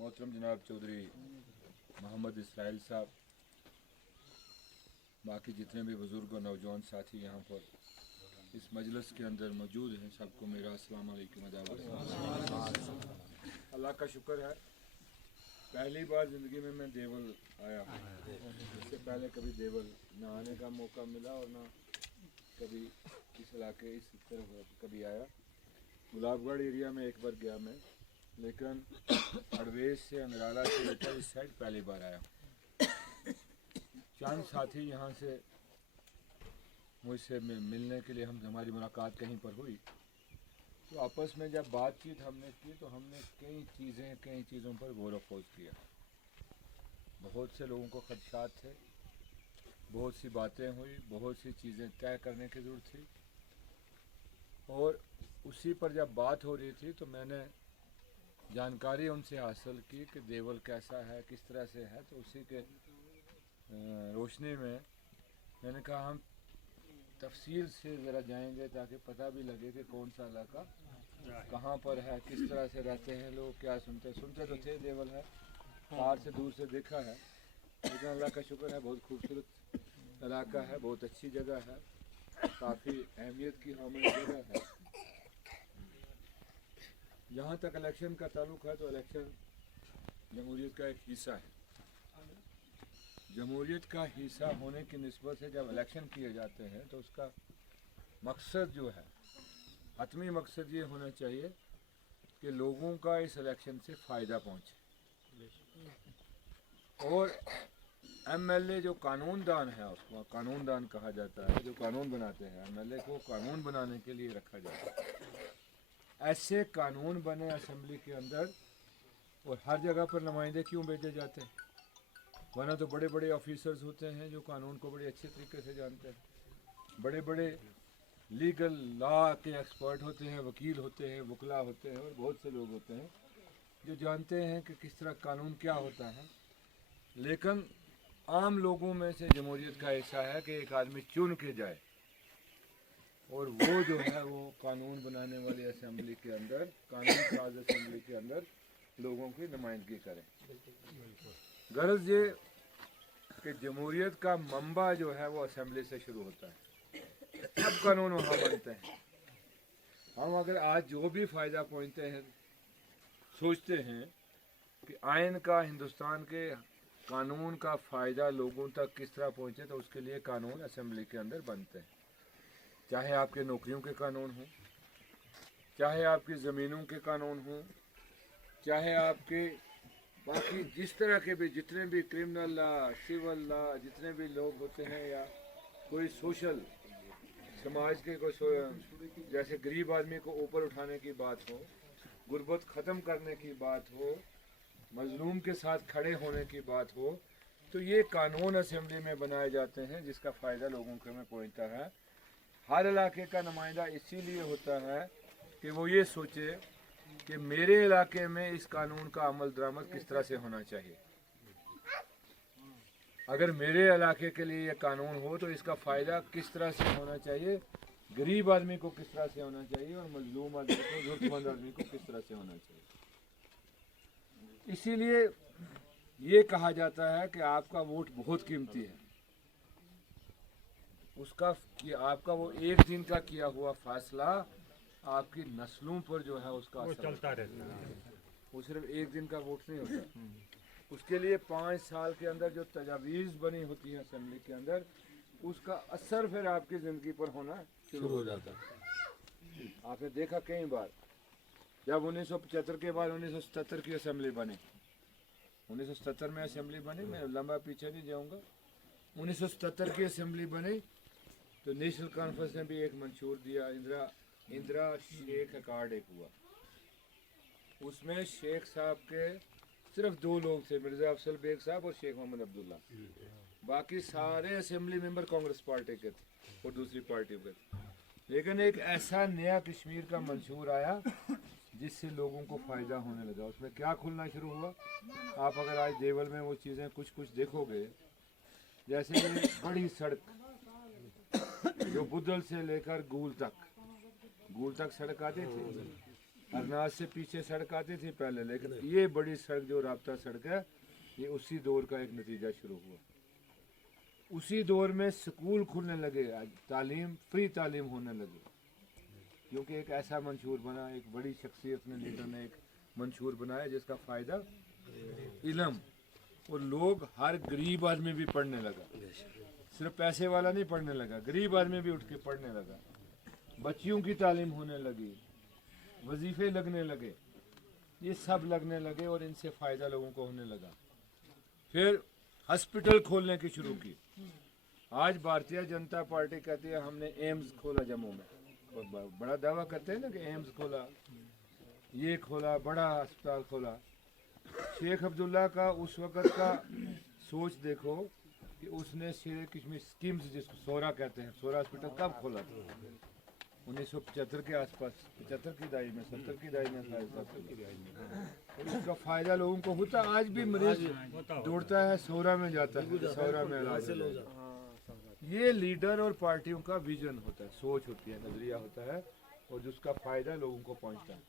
मोहतरम जनाब चौधरी मोहम्मद इसराइल साहब, बाकी जितने भी बुज़ुर्ग और नौजवान साथी यहाँ पर इस मजलिस के अंदर मौजूद हैं, सबको मेरा अस्सलाम वालेकुम अदाब। अल्लाह का शुक्र है, पहली बार ज़िंदगी में मैं देवल आया हूँ। इससे पहले कभी देवल ना आने का मौका मिला और ना कभी इस इलाके इस तरफ कभी आया। गुलाबगढ़ एरिया में एक बार गया मैं, लेकिन अड़वेज से अंदराला से ऊपर इस साइड पहली बार आया। चंद साथी यहाँ से मुझसे मिलने के लिए हमारी मुलाकात कहीं पर हुई, तो आपस में जब बातचीत हमने की तो हमने कई चीज़ों पर गौर व खोज किया। बहुत से लोगों को खदशात थे, बहुत सी बातें हुई, बहुत सी चीज़ें तय करने की ज़रूरत थी, और उसी पर जब बात हो रही थी तो मैंने जानकारी उनसे हासिल की कि देवल कैसा है, किस तरह से है। तो उसी के रोशनी में मैंने कहा हम तफसील से ज़रा जाएंगे ताकि पता भी लगे कि कौन सा इलाका कहाँ पर है, किस तरह से रहते हैं लोग, क्या सुनते तो थे देवल है, बाहर से दूर से देखा है, लेकिन अल्लाह का शुक्र है बहुत खूबसूरत इलाका है, बहुत अच्छी जगह है, काफ़ी अहमियत की हामिल जगह है। जहाँ तक इलेक्शन का ताल्लुक़ है तो इलेक्शन जमहूरियत का एक हिस्सा है। जमहूरियत का हिस्सा होने की निस्बत से जब इलेक्शन किए जाते हैं तो उसका मकसद जो है, हतमी मकसद ये होना चाहिए कि लोगों का इस इलेक्शन से फ़ायदा पहुँचे, और एमएलए जो कानून दान है, उसको कानून दान कहा जाता है, जो कानून बनाते हैं, एमएलए को कानून बनाने के लिए रखा जाता है। ऐसे कानून बने असेंबली के अंदर, और हर जगह पर नुमाइंदे क्यों भेजे जाते हैं? वरना तो बड़े बड़े ऑफिसर्स होते हैं जो कानून को बड़े अच्छे तरीके से जानते हैं, बड़े बड़े लीगल लॉ के एक्सपर्ट होते हैं, वकील होते हैं, वकला होते हैं, और बहुत से लोग होते हैं जो जानते हैं कि किस तरह कानून क्या होता है। लेकिन आम लोगों में से जमहूरियत का ऐसा है कि एक आदमी चुन के जाए और वो जो है वो कानून बनाने वाली असेंबली के अंदर, कानून साज असेंबली के अंदर लोगों की नुमाइंदगी करें। गरज ये कि जमहूरियत का मंबा जो है वो असेंबली से शुरू होता है, सब कानून वहाँ बनते हैं। हम अगर आज जो भी फ़ायदा पहुँचते हैं, सोचते हैं कि आइन का, हिंदुस्तान के कानून का फ़ायदा लोगों तक किस तरह पहुँचे, तो उसके लिए कानून असेंबली के अंदर बनते हैं। चाहे आपके नौकरियों के कानून हों, चाहे आपकी ज़मीनों के कानून हों, चाहे आपके बाकी जिस तरह के भी जितने भी क्रिमिनल लॉ, सिविल लॉ, जितने भी लोग होते हैं, या कोई सोशल समाज के कोई जैसे गरीब आदमी को ऊपर उठाने की बात हो, गुर्बत ख़त्म करने की बात हो, मजलूम के साथ खड़े होने की बात हो, तो ये कानून असेंबली में बनाए जाते हैं जिसका फ़ायदा लोगों के में पहुँचता है। हर इलाके का नुमाइंदा इसीलिए होता है कि वो ये सोचे कि मेरे इलाके में इस कानून का अमल दरामद किस तरह से होना चाहिए। अगर मेरे इलाके के लिए ये कानून हो तो इसका फ़ायदा किस तरह से होना चाहिए, गरीब आदमी को किस तरह से होना चाहिए, और मजलूम आदमी को, ज़रूरतमंद आदमी को किस तरह से होना चाहिए। इसीलिए ये कहा जाता है कि आपका वोट बहुत कीमती है, उसका कि आपका वो एक दिन का किया हुआ फैसला आपकी नस्लों पर जो है उसका असर चलता रहता है। वो सिर्फ एक दिन का वोट नहीं होता, उसके लिए 5 साल के अंदर जो तजावीज़ बनी होती है असेंबली के अंदर, उसका असर फिर आपकी ज़िंदगी पर होना शुरू हो जाता है। आपने देखा कई बार, जब 1975 के बाद 1977 की असेंबली बनी, 1977 में असेंबली बनी, मैं लंबा पीछे नहीं जाऊँगा, 1977 की असेंबली बनी तो नेशनल कॉन्फ्रेंस ने भी एक मंशूर दिया, इंदिरा शेख अकार्ड एक हुआ। उसमें शेख साहब के सिर्फ 2 लोग थे, मिर्ज़ा अफसल बेग साहब और शेख मोहम्मद अब्दुल्ला, बाकी सारे असेंबली मेंबर कांग्रेस पार्टी के थे और दूसरी पार्टी के थे। लेकिन एक ऐसा नया कश्मीर का मंशूर आया जिससे लोगों को फ़ायदा होने लगा। उसमें क्या खुलना शुरू हुआ, आप अगर आज देवल में वो चीज़ें कुछ देखोगे, जैसे ये बड़ी सड़क जो बुद्धल से लेकर गूल तक सड़क आती थी, अरनाज से पीछे सड़क आती थी पहले, लेकिन ये बड़ी सड़क जो राब्ता सड़क है, ये उसी दौर का एक नतीजा शुरू हुआ। उसी दौर में स्कूल खुलने लगे, तालीम फ्री तालीम होने लगी, क्योंकि एक ऐसा मंशूर बना, एक बड़ी शख्सियत ने, लीडर ने एक मंशूर बनाया जिसका फ़ायदा इल्म, और लोग, हर गरीब आदमी भी पढ़ने लगा, सिर्फ पैसे वाला नहीं पढ़ने लगा, गरीब आदमी भी उठ के पढ़ने लगा, बच्चियों की तालीम होने लगी, वजीफे लगने लगे, ये सब लगने लगे और इनसे फ़ायदा लोगों को होने लगा। फिर हॉस्पिटल खोलने की शुरू की। आज भारतीय जनता पार्टी कहती है हमने एम्स खोला जम्मू में, और बड़ा दावा करते हैं ना कि एम्स खोला, ये खोला, बड़ा अस्पताल खोला। शेख अब्दुल्ला का उस वक़्त का सोच देखो कि उसने शेर किशमिश स्कीम्स, जिसको सोरा कहते हैं, सोरा हॉस्पिटल कब खोला था? 1975 के आसपास, 75 की दहाई में, 70 की दहाई में, और इसका फ़ायदा लोगों को होता। आज भी मरीज दौड़ता है, सोरा में जाता है, सोरा में इलाज हो जाए। ये लीडर और पार्टियों का विजन होता है, सोच होती है, नज़रिया होता है, और जिसका फ़ायदा लोगों को पहुंचता है।